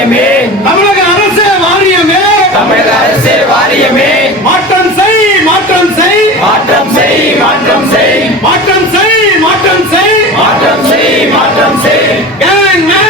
வாரியமே. தமிழக அரசே வாரியமே. தமிழக அரசே வாரியமே. மாற்றம் செய் மாற்றம் செய். மாற்றம் செய் மாற்றம் செய். மாற்றம் செய் மாற்றம் செய். மாற்றம் செய் மாற்றம் செய்.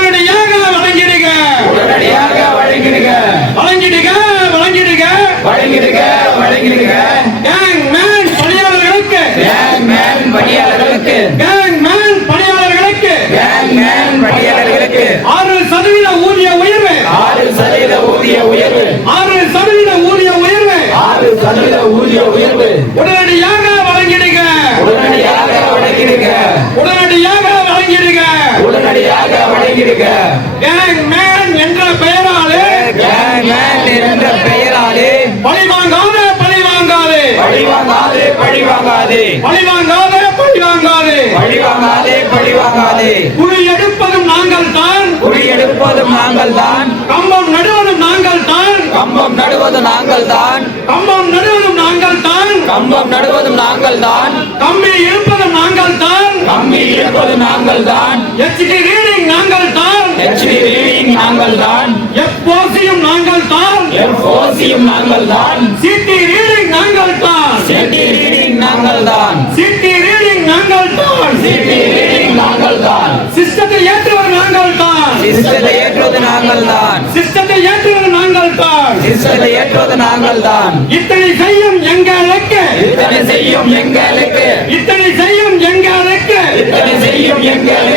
உடனடியாக வழங்கிடுங்க. உடனடியாக வழங்கிடுங்க. உடனடியாக வழங்கிடுங்க. என்ற பெயராலே கேங்மேன் என்ற பெயராலே. பழி பழி வாங்காதே பழி வாங்காதே பழி வாங்காதே பழி வாங்காதே பழிவாங்காதே பழிவாங்காதே குழி எடுப்பதும் நாங்கள் தான் குடியெடுப்பதும் நாங்கள் தான் கம்பம் நடுவதும் நாங்கள் தான் கம்பம் நடுவது நாங்கள் தான் கம்பம் நடுவதும் நாங்கள் தான் கம்பம் நடுவதும் நாங்கள் தான் கம்பி இருப்பதும் நாங்கள் தான் கம்பி இருப்பது நாங்கள் தான் எச்டி ரீடிங் நாங்கள் தான் ஹெச்டி ரீடிங் நாங்கள் தான் எப்போசியும் நாங்கள் தான் எஃப்ஓசியும் நாங்கள் தான் சிடி ரீடிங் நாங்கள் தான் சிடி ரீடிங் நாங்கள் தான் சிஸ்டத்தை ஏற்றுவது நாங்கள் தான் சிஸ்டத்தை ஏற்றுவது நாங்கள் தான் சிஸ்டத்தை ஏற்றுவது நாங்கள் தான் இத்தனை செய்யும் எங்களுக்கு. இத்தனை செய்யும் எங்களுக்கு. இத்தனை செய்யும் எங்களுக்கு. இத்தனை செய்யும் எங்களுக்கு.